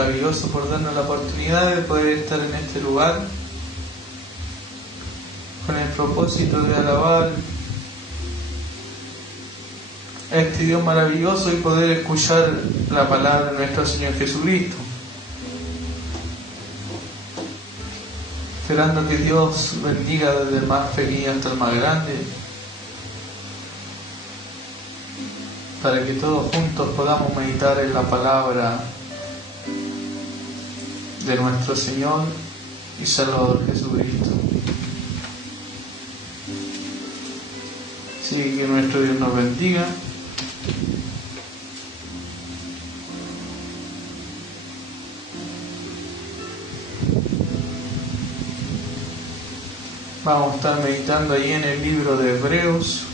maravilloso por darnos la oportunidad de poder estar en este lugar con el propósito de alabar a este Dios maravilloso y poder escuchar la palabra de nuestro Señor Jesucristo. Esperando que Dios bendiga desde el más pequeño hasta el más grande, para que todos juntos podamos meditar en la palabra de nuestro Señor y Salvador Jesucristo. Así que nuestro Dios nos bendiga. Vamos a estar meditando ahí en el libro de Hebreos.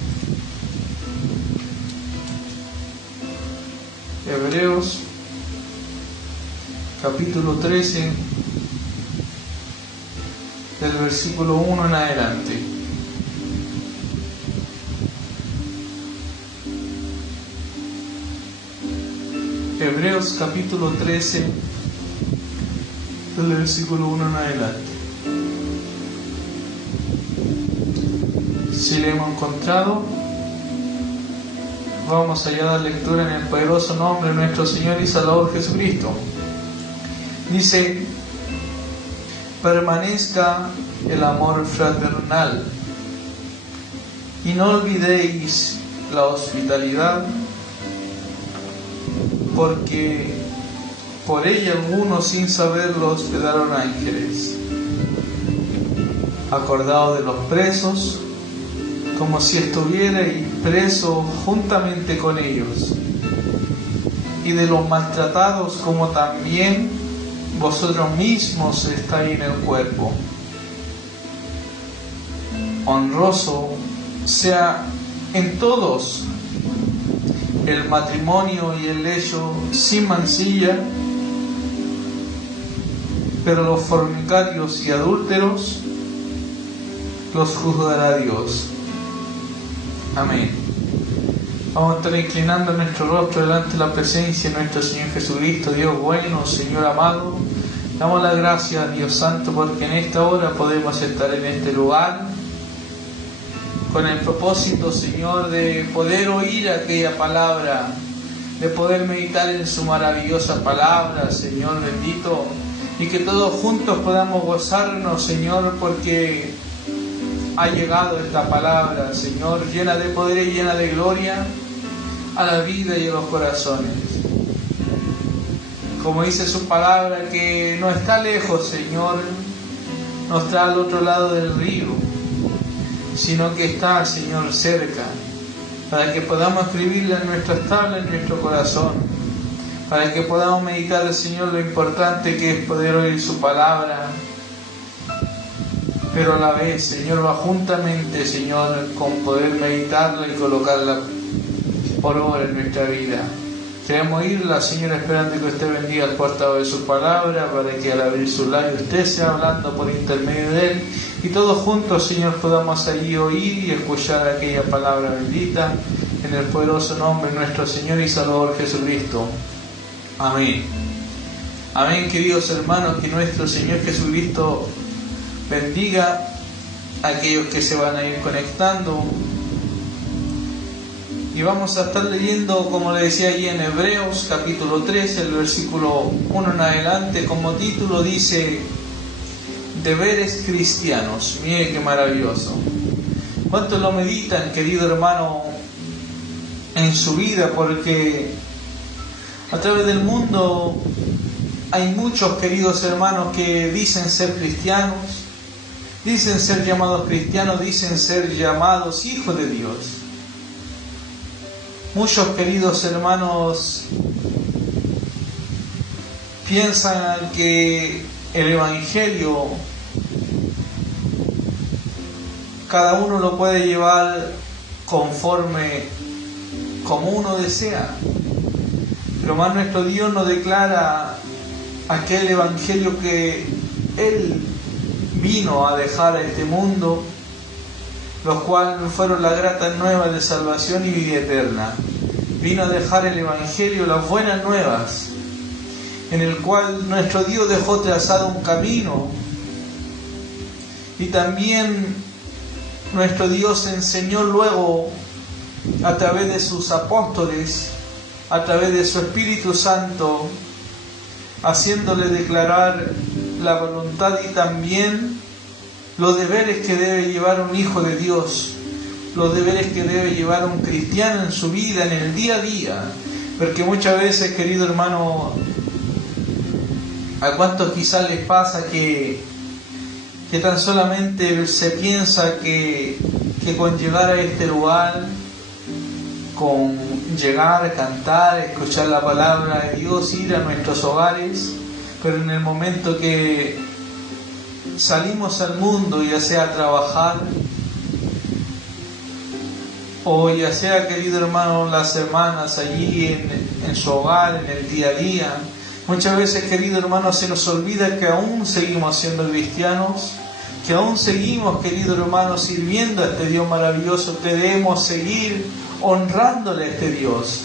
Hebreos, capítulo 13, del versículo 1 en adelante. Hebreos, capítulo 13, del versículo 1 en adelante. Si le hemos encontrado, vamos allá a dar lectura en el poderoso nombre de nuestro Señor y Salvador Jesucristo. Dice: permanezca el amor fraternal y no olvidéis la hospitalidad, porque por ella algunos sin saberlo hospedaron ángeles. Acordaos de los presos, como si estuvierais presos juntamente con ellos, y de los maltratados, como también vosotros mismos estáis en el cuerpo. Honroso sea en todos el matrimonio y el lecho sin mancilla, pero los fornicarios y adúlteros los juzgará Dios. Amén. Vamos a estar inclinando nuestro rostro delante de la presencia de nuestro Señor Jesucristo. Dios bueno, Señor amado, damos las gracias a Dios Santo porque en esta hora podemos estar en este lugar con el propósito, Señor, de poder oír aquella palabra, de poder meditar en su maravillosa palabra, Señor bendito, y que todos juntos podamos gozarnos, Señor, porque ha llegado esta palabra, Señor, llena de poder y llena de gloria a la vida y a los corazones. Como dice su palabra, que no está lejos, Señor, no está al otro lado del río, sino que está, Señor, cerca, para que podamos escribirla en nuestras tablas, en nuestro corazón, para que podamos meditar, Señor, lo importante que es poder oír su palabra, pero a la vez, Señor, va juntamente, Señor, con poder meditarla y colocarla por obra en nuestra vida. Queremos oírla, Señor, esperando que usted bendiga el portador de su palabra, para que al abrir su labio usted sea hablando por intermedio de él, y todos juntos, Señor, podamos allí oír y escuchar aquella palabra bendita, en el poderoso nombre de nuestro Señor y Salvador Jesucristo. Amén. Amén, queridos hermanos, que nuestro Señor Jesucristo bendiga a aquellos que se van a ir conectando. Y vamos a estar leyendo, como le decía allí en Hebreos, capítulo 13, el versículo 1 en adelante. Como título dice: deberes cristianos. Mire qué maravilloso. ¿Cuántos lo meditan, querido hermano, en su vida? Porque a través del mundo hay muchos, queridos hermanos, que dicen ser cristianos, dicen ser llamados cristianos, dicen ser llamados hijos de Dios. Muchos, queridos hermanos, piensan que el Evangelio cada uno lo puede llevar conforme como uno desea, pero más nuestro Dios nos declara aquel Evangelio que Él vino a dejar a este mundo, los cuales fueron las gratas nuevas de salvación y vida eterna. Vino a dejar el Evangelio, las buenas nuevas. en el cual nuestro Dios dejó trazado un camino, y también nuestro Dios enseñó luego a través de sus apóstoles, a través de su Espíritu Santo, haciéndole declarar la voluntad y también los deberes que debe llevar un hijo de Dios, los deberes que debe llevar un cristiano en su vida, en el día a día. Porque muchas veces, querido hermano, a cuántos quizás les pasa que tan solamente se piensa que con llegar a este lugar, con llegar, cantar, escuchar la palabra de Dios, ir a nuestros hogares, pero en el momento que salimos al mundo, ya sea a trabajar, o ya sea, querido hermano, las hermanas allí en su hogar, en el día a día, muchas veces, querido hermano, se nos olvida que aún seguimos siendo cristianos, que aún seguimos, querido hermano, sirviendo a este Dios maravilloso, que debemos seguir honrándole a este Dios.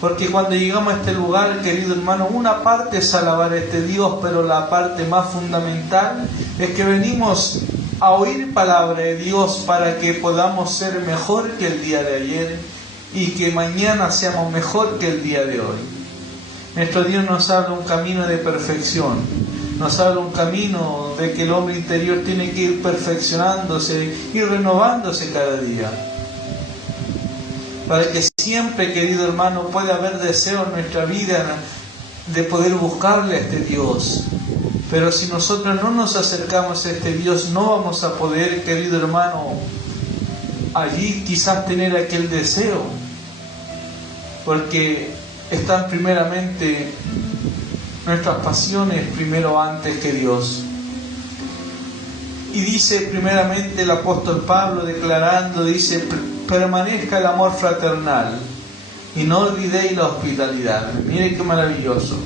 Porque cuando llegamos a este lugar, querido hermano, una parte es alabar a este Dios, pero la parte más fundamental es que venimos a oír palabra de Dios para que podamos ser mejor que el día de ayer y que mañana seamos mejor que el día de hoy. Nuestro Dios nos habla un camino de perfección, nos habla un camino de que el hombre interior tiene que ir perfeccionándose y renovándose cada día, para que siempre, querido hermano, pueda haber deseo en nuestra vida de poder buscarle a este Dios. Pero si nosotros no nos acercamos a este Dios, no vamos a poder, querido hermano, allí quizás tener aquel deseo, porque están primeramente nuestras pasiones primero antes que Dios. Y dice primeramente el apóstol Pablo declarando, dice: permanezca el amor fraternal y no olvidéis la hospitalidad. Mire qué maravilloso.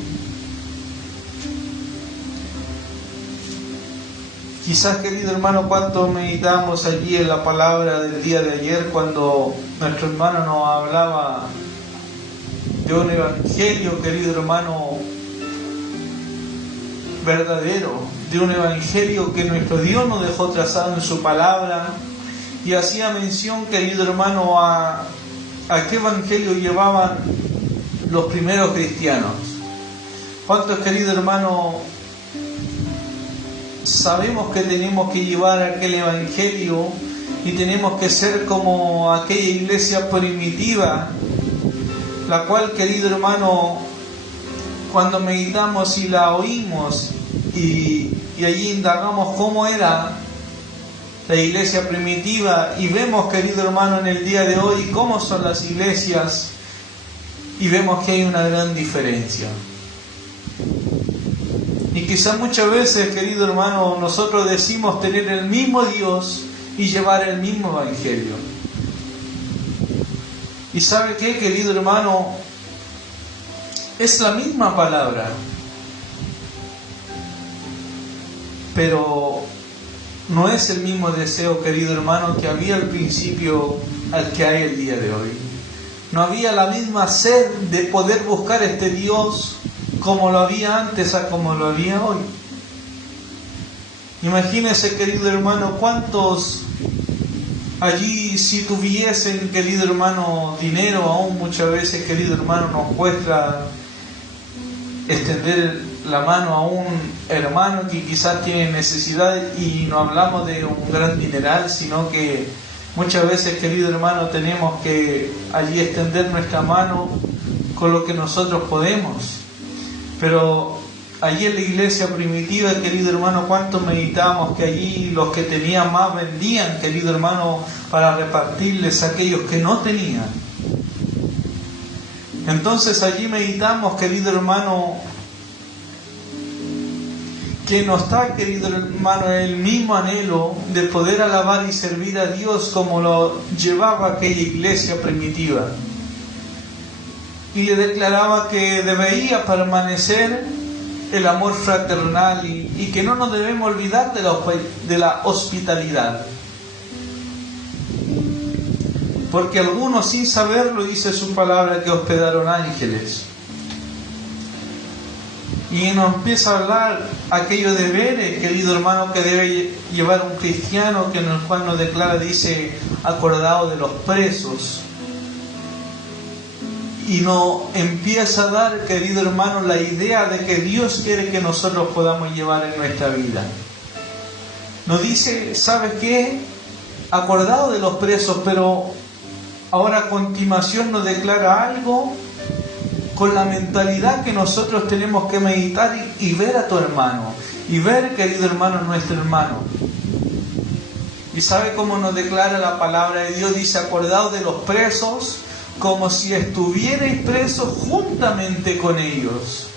Quizás, querido hermano, cuánto meditamos allí en la palabra del día de ayer, cuando nuestro hermano nos hablaba de un evangelio, querido hermano, verdadero, de un evangelio que nuestro Dios nos dejó trazado en su palabra, y hacía mención, querido hermano, a qué evangelio llevaban los primeros cristianos. ¿Cuántos, querido hermano, sabemos que tenemos que llevar aquel evangelio y tenemos que ser como aquella iglesia primitiva, la cual, querido hermano, cuando meditamos y la oímos y allí indagamos cómo era la iglesia primitiva, y vemos, querido hermano, en el día de hoy cómo son las iglesias, y vemos que hay una gran diferencia. Y quizás muchas veces, querido hermano, nosotros decimos tener el mismo Dios y llevar el mismo evangelio. ¿Y sabe qué, querido hermano? Es la misma palabra, pero no es el mismo deseo, querido hermano, que había al principio al que hay el día de hoy. No había la misma sed de poder buscar a este Dios como lo había antes a como lo había hoy. Imagínese, querido hermano, cuántos allí, si tuviesen, querido hermano, dinero, aún muchas veces, querido hermano, nos cuesta extender la mano a un hermano que quizás tiene necesidad, y no hablamos de un gran dineral, sino que muchas veces, querido hermano, tenemos que allí extender nuestra mano con lo que nosotros podemos. Pero allí en la iglesia primitiva, querido hermano, cuánto meditamos que allí los que tenían más vendían, querido hermano, para repartirles a aquellos que no tenían. Entonces allí meditamos, querido hermano, que nos está, querido hermano, el mismo anhelo de poder alabar y servir a Dios como lo llevaba aquella iglesia primitiva. Y le declaraba que debía permanecer el amor fraternal y que no nos debemos olvidar de la hospitalidad. Porque algunos, sin saberlo, dice su palabra, que hospedaron ángeles. Y nos empieza a hablar aquellos deberes, querido hermano, que debe llevar un cristiano, que en el cual nos declara, dice, acordado de los presos. Y nos empieza a dar, querido hermano, la idea de que Dios quiere que nosotros podamos llevar en nuestra vida. Nos dice, ¿sabes qué? Acordado de los presos, pero ahora a continuación nos declara algo con la mentalidad que nosotros tenemos que meditar y ver a tu hermano, y ver, querido hermano, nuestro hermano. ¿Y sabe cómo nos declara la palabra de Dios? Dice, acordaos de los presos, como si estuvierais presos juntamente con ellos,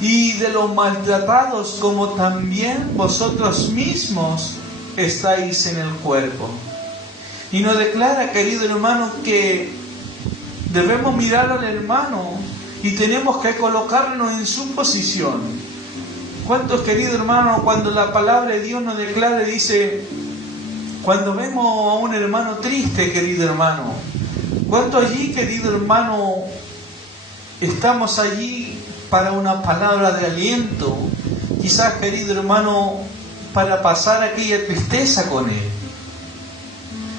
y de los maltratados, como también vosotros mismos estáis en el cuerpo. Y nos declara, querido hermano, que debemos mirar al hermano y tenemos que colocarnos en su posición. ¿Cuántos, querido hermano, cuando la palabra de Dios nos declara, dice, cuando vemos a un hermano triste, querido hermano, ¿cuántos allí, querido hermano, estamos allí para una palabra de aliento? Quizás, querido hermano, para pasar aquella tristeza con él.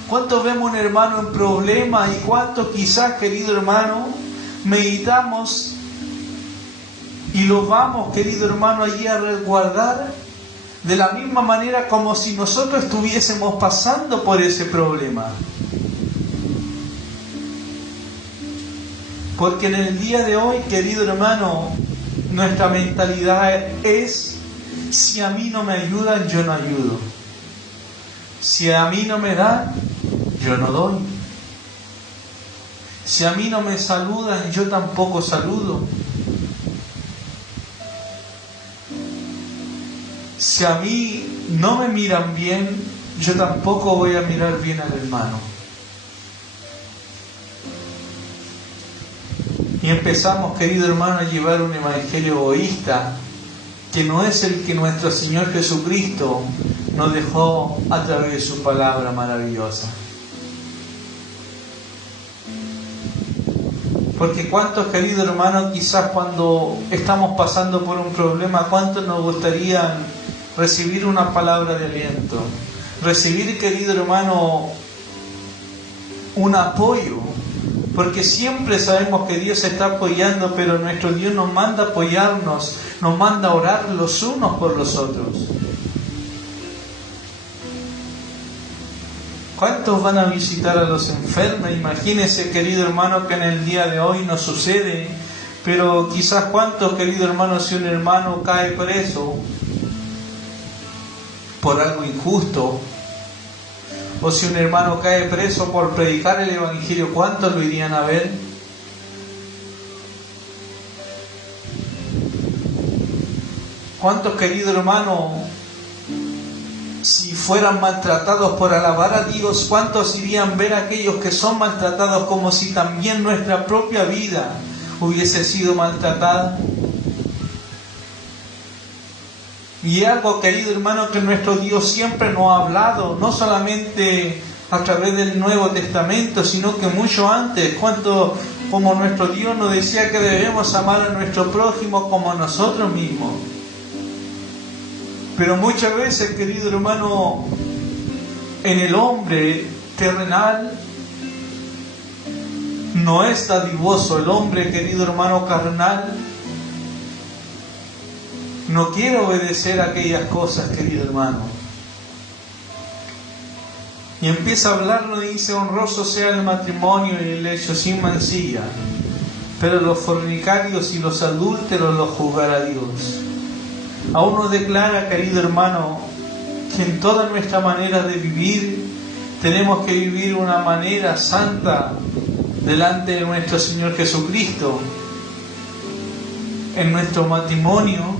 ¿Cuántos vemos un hermano en problema? Y cuántos quizás, querido hermano, meditamos y los vamos, querido hermano, allí a resguardar de la misma manera como si nosotros estuviésemos pasando por ese problema. Porque en el día de hoy, querido hermano, nuestra mentalidad es, si a mí no me ayudan, yo no ayudo. Si a mí no me dan, yo no doy. Si a mí no me saludan, yo tampoco saludo. Si a mí no me miran bien, yo tampoco voy a mirar bien al hermano. Y empezamos, querido hermano, a llevar un evangelio egoísta, que no es el que nuestro Señor Jesucristo nos dejó a través de su palabra maravillosa. Porque cuántos, querido hermano, quizás cuando estamos pasando por un problema, cuántos nos gustaría recibir una palabra de aliento, recibir, querido hermano, un apoyo, porque siempre sabemos que Dios está apoyando, pero nuestro Dios nos manda apoyarnos, nos manda orar los unos por los otros. ¿Cuántos van a visitar a los enfermos? Imagínense, querido hermano, que en el día de hoy no sucede, pero quizás cuántos, querido hermano, si un hermano cae preso por algo injusto, o si un hermano cae preso por predicar el evangelio, ¿cuántos lo irían a ver? ¿Cuántos, querido hermano, si fueran maltratados por alabar a Dios, cuántos irían ver a aquellos que son maltratados como si también nuestra propia vida hubiese sido maltratada? Y algo, querido hermano, que nuestro Dios siempre nos ha hablado, no solamente a través del Nuevo Testamento, sino que mucho antes, como nuestro Dios nos decía que debemos amar a nuestro prójimo como a nosotros mismos. Pero muchas veces, querido hermano, en el hombre terrenal no es dadivoso. El hombre, querido hermano, carnal, no quiere obedecer a aquellas cosas, querido hermano. Y empieza a hablarnos y dice, honroso sea el matrimonio y el lecho sin mancilla, pero los fornicarios y los adúlteros los juzgará Dios. Aún nos declara, querido hermano, que en toda nuestra manera de vivir tenemos que vivir una manera santa delante de nuestro Señor Jesucristo. En nuestro matrimonio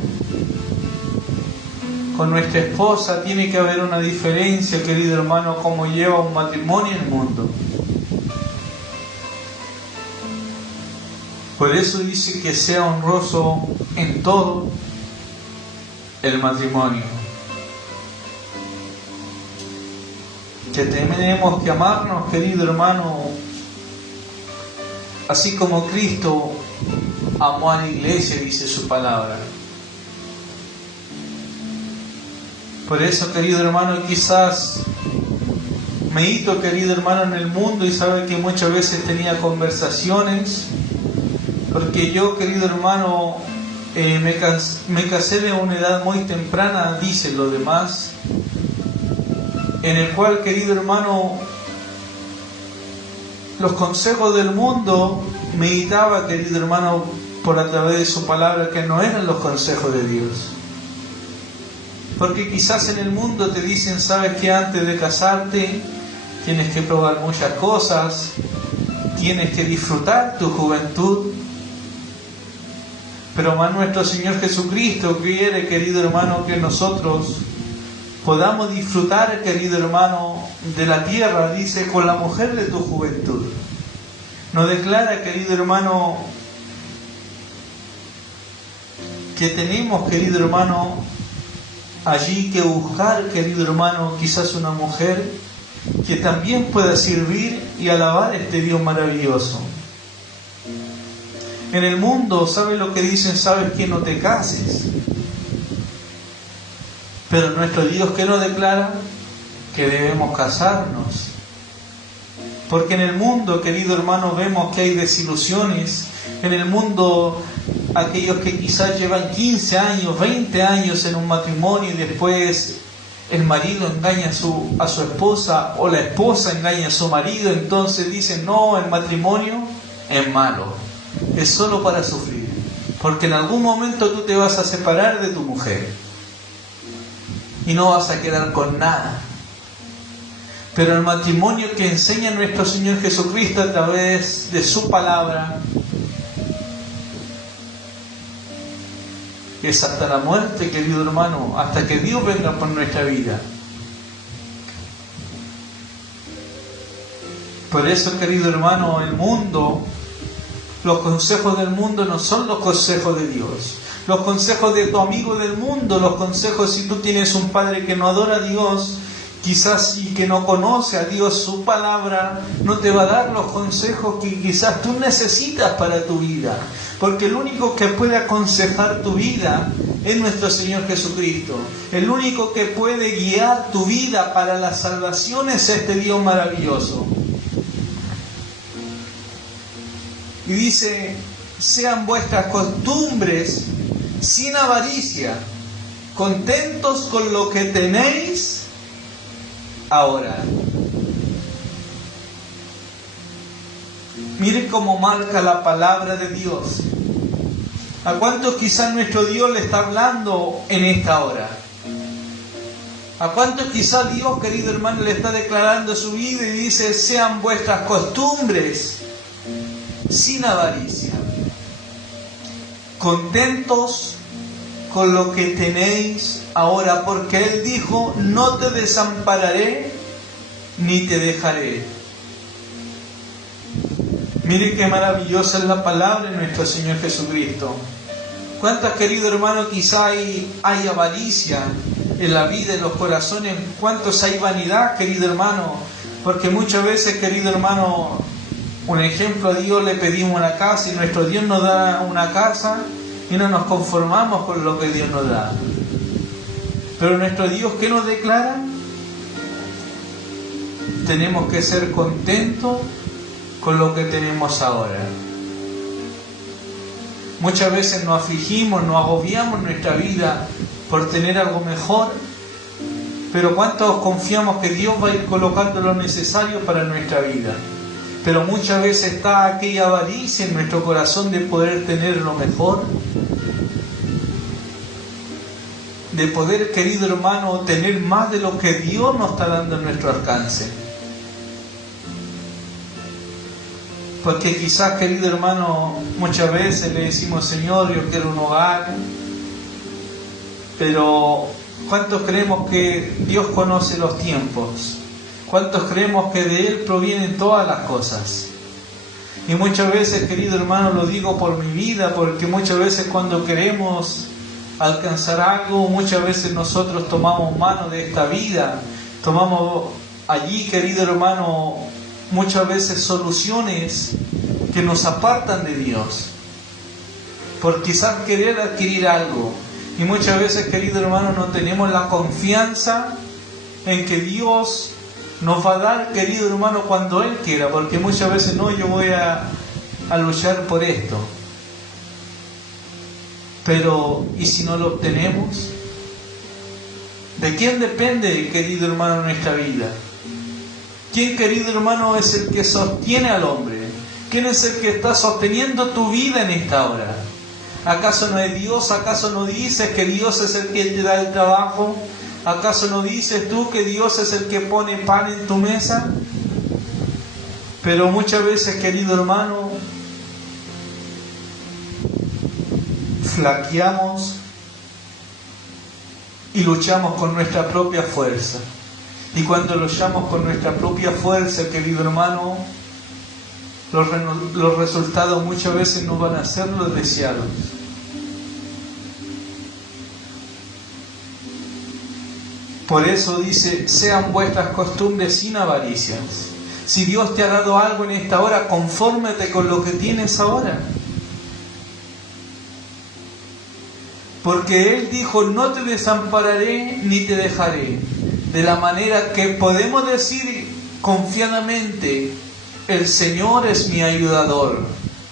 con nuestra esposa tiene que haber una diferencia, querido hermano, como lleva un matrimonio en el mundo. Por eso dice que sea honroso en todo el matrimonio. Que tenemos que amarnos, querido hermano, así como Cristo amó a la iglesia, dice su palabra. Por eso, querido hermano, quizás medito, querido hermano, en el mundo y sabe que muchas veces tenía conversaciones, porque yo, querido hermano, me casé de una edad muy temprana, dicen los demás, en el cual, querido hermano, los consejos del mundo meditaba, querido hermano, por a través de su palabra, que no eran los consejos de Dios. Porque quizás en el mundo te dicen, sabes que antes de casarte tienes que probar muchas cosas, tienes que disfrutar tu juventud. Pero más nuestro Señor Jesucristo quiere, querido hermano, que nosotros podamos disfrutar, querido hermano, de la tierra, dice, con la mujer de tu juventud. Nos declara, querido hermano, que tenemos, querido hermano, allí que buscar, querido hermano, quizás una mujer que también pueda servir y alabar a este Dios maravilloso. En el mundo, ¿sabes lo que dicen? Sabes que no te cases. Pero nuestro Dios, ¿qué nos declara? Que debemos casarnos. Porque en el mundo, querido hermano, vemos que hay desilusiones. En el mundo, aquellos que quizás llevan 15 años, 20 años en un matrimonio y después el marido engaña a su esposa o la esposa engaña a su marido, entonces dicen, no, el matrimonio es malo, es solo para sufrir, porque en algún momento tú te vas a separar de tu mujer y no vas a quedar con nada. Pero el matrimonio que enseña nuestro Señor Jesucristo a través de su palabra es hasta la muerte, querido hermano, hasta que Dios venga por nuestra vida. Por eso, querido hermano, el mundo, los consejos del mundo no son los consejos de Dios. Los consejos de tu amigo del mundo, los consejos si tú tienes un padre que no adora a Dios, quizás y que no conoce a Dios, su palabra no te va a dar los consejos que quizás tú necesitas para tu vida. Porque el único que puede aconsejar tu vida es nuestro Señor Jesucristo. El único que puede guiar tu vida para la salvación es este Dios maravilloso. Y dice, sean vuestras costumbres sin avaricia, contentos con lo que tenéis ahora. Mire cómo marca la palabra de Dios. ¿A cuántos quizás nuestro Dios le está hablando en esta hora? ¿A cuántos quizás Dios, querido hermano, le está declarando su vida y dice, sean vuestras costumbres sin avaricia, contentos con lo que tenéis ahora? Porque Él dijo, no te desampararé ni te dejaré. Mire qué maravillosa es la palabra de nuestro Señor Jesucristo. ¿Cuántas, querido hermano, quizá hay avaricia en la vida, en los corazones? ¿Cuántos hay vanidad, querido hermano? Porque muchas veces, querido hermano, un ejemplo, a Dios le pedimos una casa y nuestro Dios nos da una casa y no nos conformamos con lo que Dios nos da. Pero nuestro Dios, ¿qué nos declara? Tenemos que ser contentos con lo que tenemos ahora. Muchas veces nos afligimos, nos agobiamos nuestra vida por tener algo mejor, pero ¿cuántos confiamos que Dios va a ir colocando lo necesario para nuestra vida? Pero muchas veces está aquella avaricia en nuestro corazón de poder tener lo mejor, de poder, querido hermano, tener más de lo que Dios nos está dando en nuestro alcance. Porque quizás, querido hermano, muchas veces le decimos, Señor, yo quiero un hogar, pero ¿cuántos creemos que Dios conoce los tiempos? ¿Cuántos creemos que de Él provienen todas las cosas? Y muchas veces, querido hermano, lo digo por mi vida, porque muchas veces cuando queremos alcanzar algo, muchas veces nosotros tomamos mano de esta vida, tomamos allí, querido hermano, muchas veces soluciones que nos apartan de Dios, por quizás querer adquirir algo. Y muchas veces, querido hermano, no tenemos la confianza en que Dios nos va a dar, querido hermano, cuando Él quiera, porque muchas veces no, yo voy a luchar por esto. Pero, ¿y si no lo obtenemos? ¿De quién depende, querido hermano, nuestra vida? ¿Quién, querido hermano, es el que sostiene al hombre? ¿Quién es el que está sosteniendo tu vida en esta hora? ¿Acaso no es Dios? ¿Acaso no dices que Dios es el que te da el trabajo? ¿Acaso no dices tú que Dios es el que pone pan en tu mesa? Pero muchas veces, querido hermano, flaqueamos y luchamos con nuestra propia fuerza. Y cuando luchamos con nuestra propia fuerza, querido hermano, los resultados muchas veces no van a ser los deseados. Por eso dice, sean vuestras costumbres sin avaricias. Si Dios te ha dado algo en esta hora, confórmate con lo que tienes ahora. Porque Él dijo, no te desampararé ni te dejaré. De la manera que podemos decir confiadamente, el Señor es mi ayudador.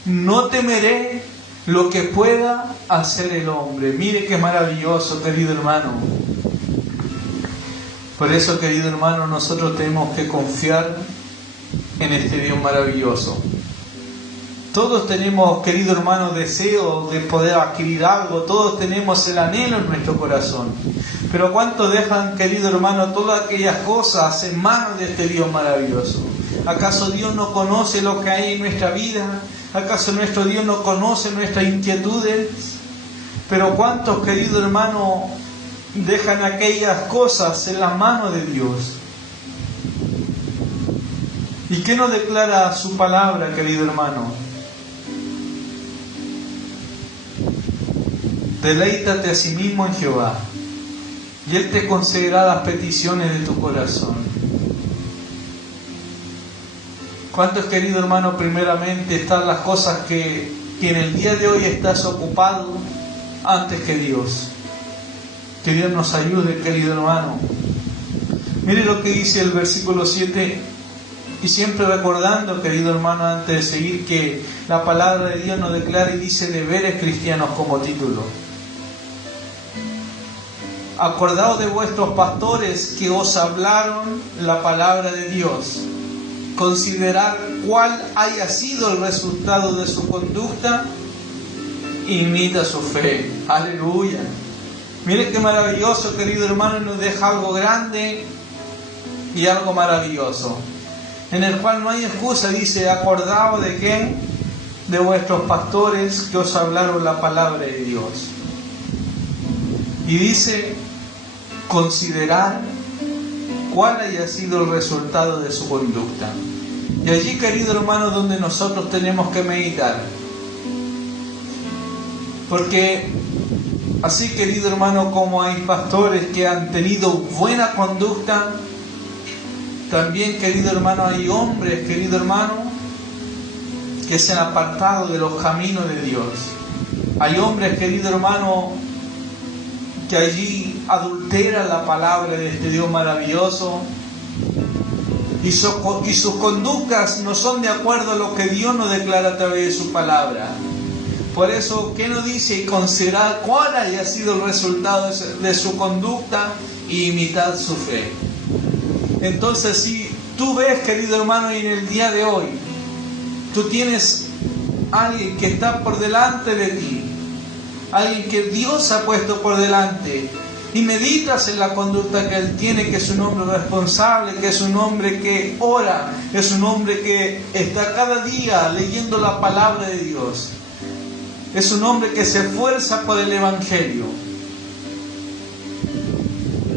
No temeré lo que pueda hacer el hombre. Mire qué maravilloso, querido hermano. Por eso, querido hermano, nosotros tenemos que confiar en este Dios maravilloso. Todos tenemos, querido hermano, deseo de poder adquirir algo. Todos tenemos el anhelo en nuestro corazón. Pero ¿cuántos dejan, querido hermano, todas aquellas cosas en manos de este Dios maravilloso? ¿Acaso Dios no conoce lo que hay en nuestra vida? ¿Acaso nuestro Dios no conoce nuestras inquietudes? Pero ¿cuántos, querido hermano, dejan aquellas cosas en las manos de Dios? ¿Y qué nos declara su palabra, querido hermano? Deleítate a sí mismo en Jehová, y Él te concederá las peticiones de tu corazón. ¿Cuántos, querido hermano, primeramente están las cosas que en el día de hoy estás ocupado antes que Dios? Que Dios nos ayude, querido hermano. Mire lo que dice el versículo 7, y siempre recordando, querido hermano, antes de seguir, que la palabra de Dios nos declara y dice deberes cristianos como título. Acordaos de vuestros pastores que os hablaron la palabra de Dios. Considerad cuál haya sido el resultado de su conducta. Imita su fe. Aleluya. Mire qué maravilloso, querido hermano, nos deja algo grande y algo maravilloso, en el cual no hay excusa. Dice, acordaos de qué, de vuestros pastores que os hablaron la palabra de Dios. Y dice, considerar cuál haya sido el resultado de su conducta. Y allí, querido hermano, donde nosotros tenemos que meditar. Porque así, querido hermano, como hay pastores que han tenido buena conducta, también, querido hermano, hay hombres, querido hermano, que se han apartado de los caminos de Dios. Hay hombres, querido hermano, que allí adulteran la palabra de este Dios maravilloso, y sus conductas no son de acuerdo a lo que Dios nos declara a través de su palabra. Por eso, ¿qué nos dice? Considerar cuál haya sido el resultado de su conducta y imitad su fe. Entonces, si tú ves, querido hermano, y en el día de hoy tú tienes alguien que está por delante de ti, alguien que Dios ha puesto por delante, y meditas en la conducta que Él tiene, que es un hombre responsable, que es un hombre que ora, es un hombre que está cada día leyendo la palabra de Dios, es un hombre que se esfuerza por el Evangelio.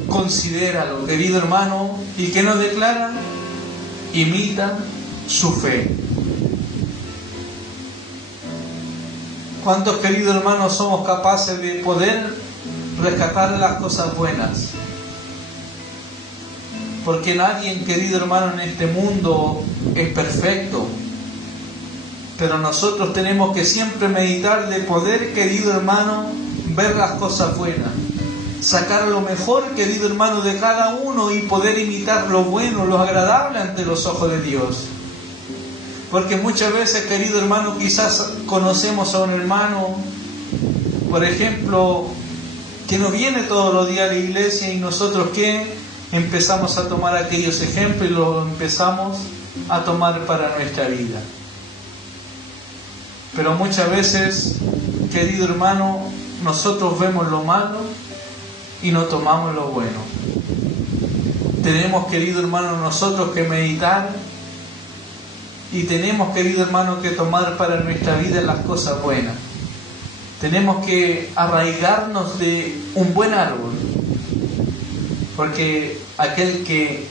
Considéralo, querido hermano, y que nos declara, imita su fe. ¿Cuántos, queridos hermanos, somos capaces de poder rescatar las cosas buenas? Porque nadie, querido hermano, en este mundo es perfecto. Pero nosotros tenemos que siempre meditar de poder, querido hermano, ver las cosas buenas, sacar lo mejor, querido hermano, de cada uno y poder imitar lo bueno, lo agradable ante los ojos de Dios. Porque muchas veces, querido hermano, quizás conocemos a un hermano, por ejemplo, que no viene todos los días a la iglesia, y nosotros ¿qué? Empezamos a tomar aquellos ejemplos y los empezamos a tomar para nuestra vida. Pero muchas veces, querido hermano, nosotros vemos lo malo y no tomamos lo bueno. Tenemos, querido hermano, nosotros que meditar y tenemos, querido hermano, que tomar para nuestra vida las cosas buenas. Tenemos que arraigarnos de un buen árbol, porque aquel que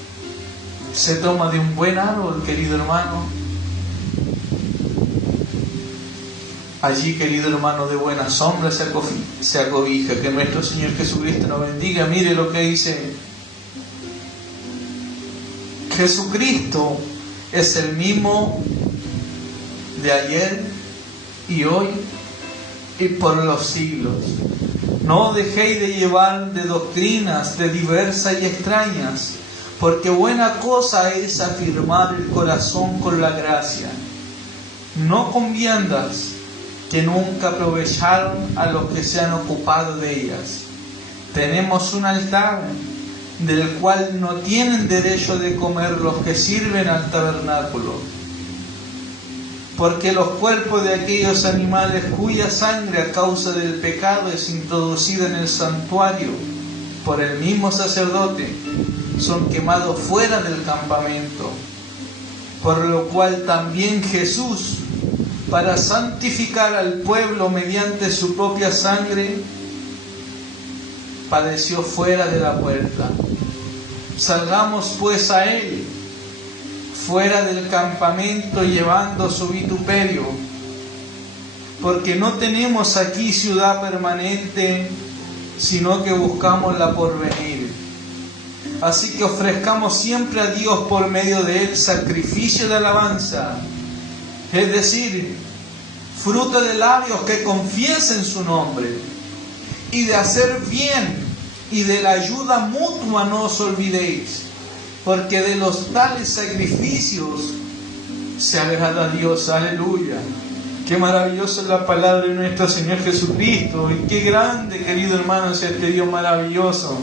se toma de un buen árbol, querido hermano, allí, querido hermano, de buena sombra se acobija. Que nuestro Señor Jesucristo nos bendiga. Mire lo que dice: Jesucristo es el mismo de ayer y hoy y por los siglos. No dejéis de llevar de doctrinas de diversas y extrañas, porque buena cosa es afirmar el corazón con la gracia. No con viandas que nunca aprovecharon a los que se han ocupado de ellas. Tenemos un altar del cual no tienen derecho de comer los que sirven al tabernáculo, porque los cuerpos de aquellos animales cuya sangre a causa del pecado es introducida en el santuario por el mismo sacerdote, son quemados fuera del campamento, por lo cual también Jesús, para santificar al pueblo mediante su propia sangre, padeció fuera de la puerta. Salgamos pues a Él, fuera del campamento, llevando su vituperio, porque no tenemos aquí ciudad permanente, sino que buscamos la porvenir. Así que ofrezcamos siempre a Dios por medio de Él sacrificio de alabanza, es decir, fruto de labios que confiesen su nombre, y de hacer bien y de la ayuda mutua no os olvidéis, porque de los tales sacrificios se agrada a Dios. Aleluya. Qué maravillosa es la palabra de nuestro Señor Jesucristo, y qué grande, querido hermano, es este Dios maravilloso.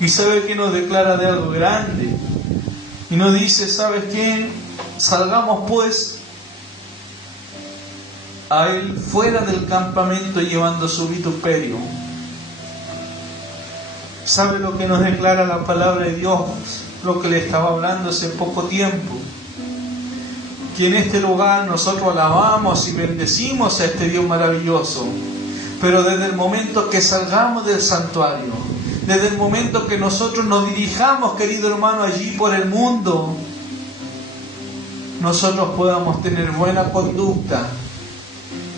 Y sabe que nos declara de algo grande, y nos dice: ¿sabes qué? Salgamos pues a Él fuera del campamento llevando su vituperio. ¿Sabe lo que nos declara la palabra de Dios? Lo que le estaba hablando hace poco tiempo. Que en este lugar nosotros alabamos y bendecimos a este Dios maravilloso. Pero desde el momento que salgamos del santuario, desde el momento que nosotros nos dirijamos, querido hermano, allí por el mundo, nosotros podamos tener buena conducta.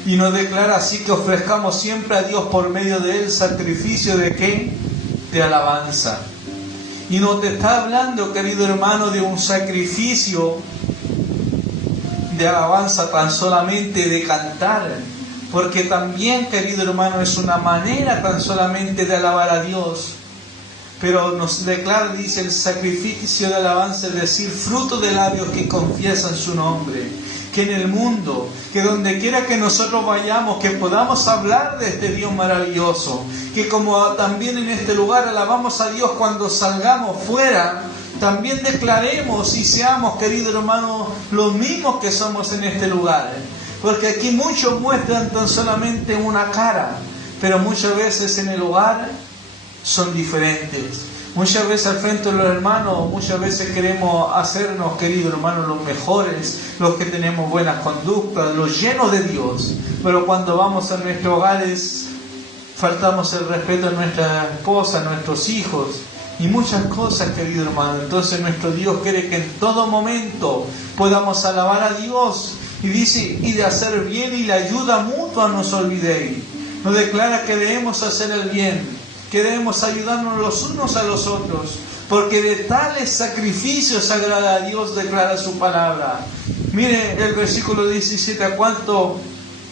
Y nos declara así que ofrezcamos siempre a Dios por medio de Él sacrificio de ¿qué? De alabanza. Y no te está hablando, querido hermano, de un sacrificio de alabanza tan solamente de cantar, porque también, querido hermano, es una manera tan solamente de alabar a Dios. Pero nos declara, dice, el sacrificio de alabanza, es decir, fruto de labios que confiesan su nombre. Que en el mundo, que donde quiera que nosotros vayamos, que podamos hablar de este Dios maravilloso. Que como también en este lugar alabamos a Dios cuando salgamos fuera, también declaremos y seamos, querido hermano, los mismos que somos en este lugar. Porque aquí muchos muestran tan solamente una cara, pero muchas veces en el hogar son diferentes. Muchas veces al frente de los hermanos, muchas veces queremos hacernos, queridos hermanos, los mejores, los que tenemos buenas conductas, los llenos de Dios. Pero cuando vamos a nuestros hogares, faltamos el respeto a nuestra esposa, a nuestros hijos y muchas cosas, querido hermano. Entonces nuestro Dios quiere que en todo momento podamos alabar a Dios. Y dice, y de hacer bien y la ayuda mutua no os olvidéis. Nos declara que debemos hacer el bien, que debemos ayudarnos los unos a los otros, porque de tales sacrificios agrada a Dios, declara su palabra. Mire el versículo 17, a cuánto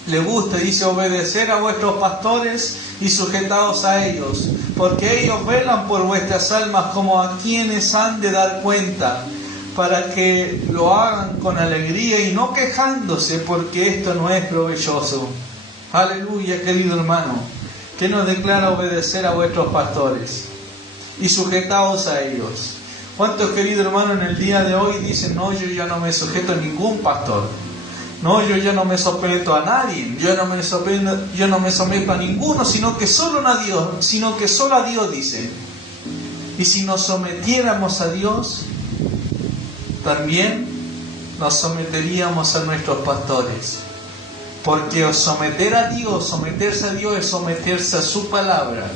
le gusta, dice, obedecer a vuestros pastores y sujetaos a ellos, porque ellos velan por vuestras almas como a quienes han de dar cuenta, para que lo hagan con alegría y no quejándose, porque esto no es provechoso. Aleluya, querido hermano, que nos declara obedecer a vuestros pastores y sujetaos a ellos. ¿Cuántos, querido hermano, en el día de hoy dicen, no, yo ya no me sujeto a ningún pastor? No, yo ya no me someto a nadie, yo no me someto a ninguno, sino que solo a Dios, dice. Y si nos sometiéramos a Dios, también nos someteríamos a nuestros pastores. Porque someterse a Dios es someterse a su palabra,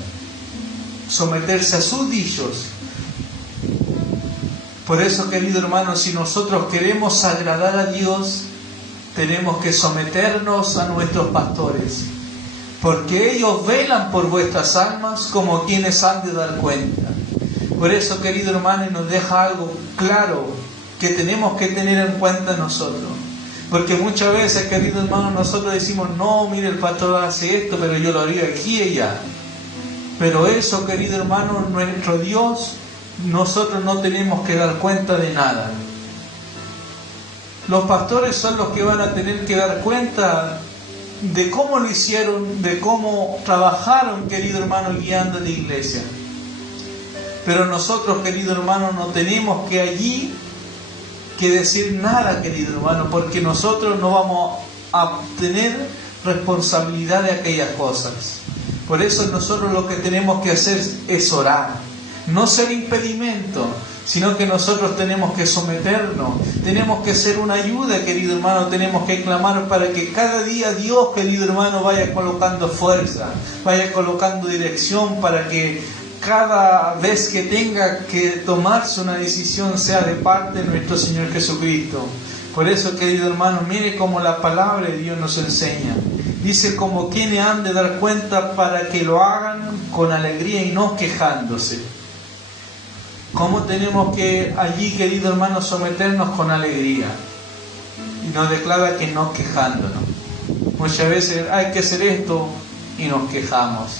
someterse a sus dichos. Por eso, querido hermano, si nosotros queremos agradar a Dios, tenemos que someternos a nuestros pastores, porque ellos velan por vuestras almas como quienes han de dar cuenta. Por eso, querido hermano, nos deja algo claro que tenemos que tener en cuenta nosotros. Porque muchas veces, querido hermano, nosotros decimos, no, mire, el pastor hace esto, pero yo lo haría aquí y allá. Pero eso, querido hermano, nuestro Dios, nosotros no tenemos que dar cuenta de nada. Los pastores son los que van a tener que dar cuenta de cómo lo hicieron, de cómo trabajaron, querido hermano, guiando la iglesia. Pero nosotros, querido hermano, no tenemos que allí que decir nada, querido hermano, porque nosotros no vamos a tener responsabilidad de aquellas cosas. Por eso nosotros lo que tenemos que hacer es orar, no ser impedimento, sino que nosotros tenemos que someternos, tenemos que ser una ayuda, querido hermano, tenemos que clamar para que cada día Dios, querido hermano, vaya colocando fuerza, vaya colocando dirección, para que cada vez que tenga que tomarse una decisión sea de parte de nuestro Señor Jesucristo. Por eso, querido hermano, mire cómo la palabra de Dios nos enseña. Dice, como quienes han de dar cuenta para que lo hagan con alegría y no quejándose. ¿Cómo tenemos que allí, querido hermano, someternos con alegría? Y nos declara que no quejándonos. Muchas veces hay que hacer esto y nos quejamos.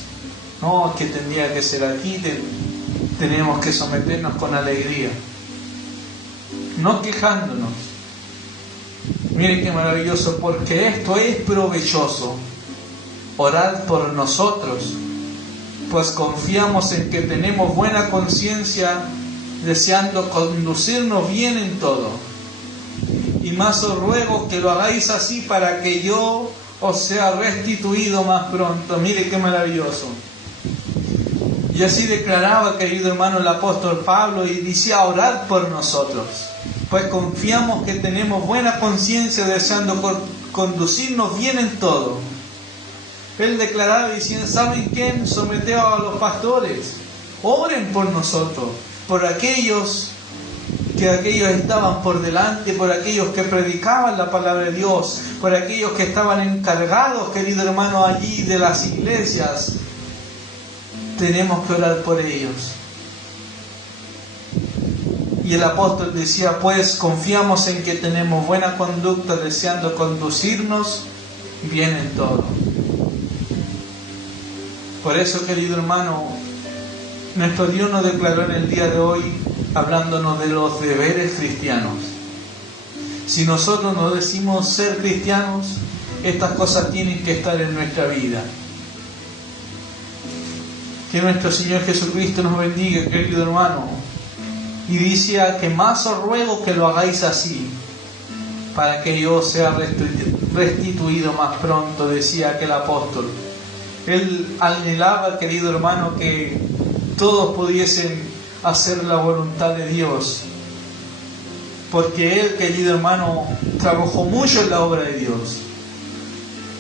No, que tendría que ser aquí, tenemos que someternos con alegría. No quejándonos. Mire qué maravilloso, porque esto es provechoso. Orad por nosotros, pues confiamos en que tenemos buena conciencia, deseando conducirnos bien en todo. Y más os ruego que lo hagáis así, para que yo os sea restituido más pronto. Mire qué maravilloso. Y así declaraba, querido hermano, el apóstol Pablo, y decía, orad por nosotros, pues confiamos que tenemos buena conciencia, deseando conducirnos bien en todo. Él declaraba diciendo, ¿saben quién sometió a los pastores? Oren por nosotros, por aquellos estaban por delante, por aquellos que predicaban la palabra de Dios, por aquellos que estaban encargados, querido hermano, allí de las iglesias. Tenemos que orar por ellos. Y el apóstol decía, pues confiamos en que tenemos buena conducta, deseando conducirnos bien en todo. Por eso, querido hermano, nuestro Dios nos declaró en el día de hoy, hablándonos de los deberes cristianos. Si nosotros nos decimos ser cristianos, estas cosas tienen que estar en nuestra vida. Que nuestro Señor Jesucristo nos bendiga, querido hermano. Y decía que más os ruego que lo hagáis así, para que yo sea restituido más pronto, decía aquel apóstol. Él anhelaba, querido hermano, que todos pudiesen hacer la voluntad de Dios, porque él, querido hermano, trabajó mucho en la obra de Dios,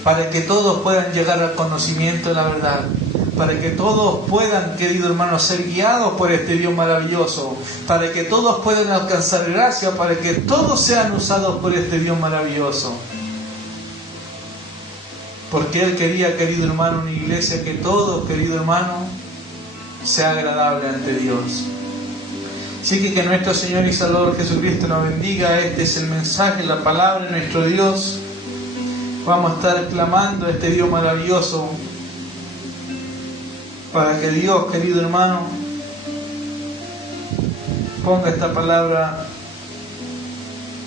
para que todos puedan llegar al conocimiento de la verdad, para que todos puedan, querido hermano, ser guiados por este Dios maravilloso, para que todos puedan alcanzar gracia, para que todos sean usados por este Dios maravilloso. Porque Él quería, querido hermano, una iglesia que todos, querido hermano, sea agradable ante Dios. Así que nuestro Señor y Salvador Jesucristo nos bendiga. Este es el mensaje, la palabra de nuestro Dios. Vamos a estar clamando a este Dios maravilloso para que Dios, querido hermano, ponga esta palabra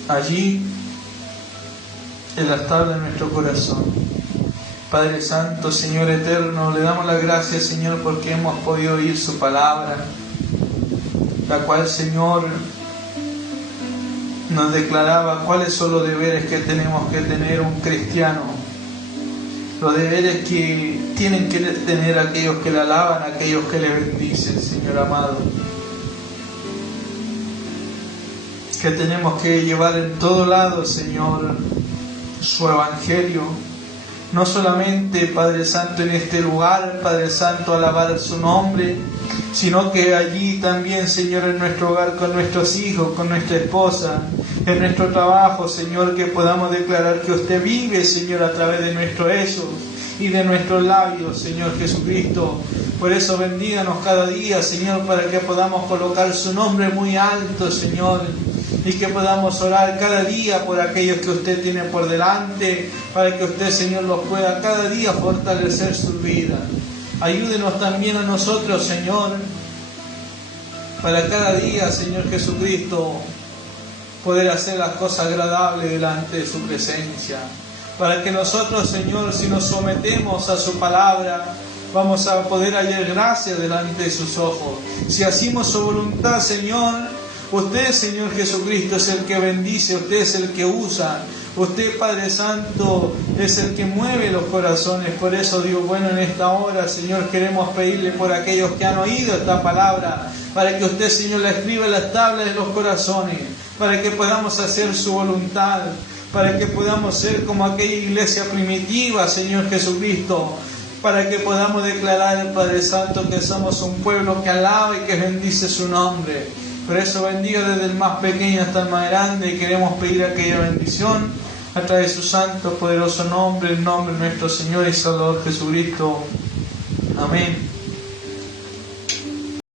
allí en las tablas de nuestro corazón. Padre Santo, Señor Eterno, le damos las gracias, Señor, porque hemos podido oír su palabra, la cual, Señor, nos declaraba cuáles son los deberes que tenemos que tener un cristiano, los deberes que tienen que tener aquellos que le alaban, aquellos que le bendicen, Señor amado, que tenemos que llevar en todo lado, Señor, su evangelio, no solamente, Padre Santo, en este lugar, Padre Santo, alabar su nombre, sino que allí también, Señor, en nuestro hogar, con nuestros hijos, con nuestra esposa, en nuestro trabajo, Señor, que podamos declarar que usted vive, Señor, a través de nuestros hechos y de nuestros labios, Señor Jesucristo. Por eso bendíganos cada día, Señor, para que podamos colocar su nombre muy alto, Señor, y que podamos orar cada día por aquellos que usted tiene por delante, para que usted, Señor, los pueda cada día fortalecer su vida. Ayúdenos también a nosotros, Señor, para cada día, Señor Jesucristo, poder hacer las cosas agradables delante de su presencia. Para que nosotros, Señor, si nos sometemos a su palabra, vamos a poder hallar gracia delante de sus ojos. Si hacemos su voluntad, Señor, usted, Señor Jesucristo, es el que bendice, usted es el que usa. Usted, Padre Santo, es el que mueve los corazones. Por eso, Dios bueno, en esta hora, Señor, queremos pedirle por aquellos que han oído esta palabra, para que usted, Señor, la escriba en las tablas de los corazones, para que podamos hacer su voluntad, para que podamos ser como aquella iglesia primitiva, Señor Jesucristo, para que podamos declarar, Padre Santo, que somos un pueblo que alaba y que bendice su nombre. Por eso bendiga desde el más pequeño hasta el más grande, y queremos pedir aquella bendición a través de su santo, poderoso nombre, el nombre de nuestro Señor y Salvador Jesucristo. Amén.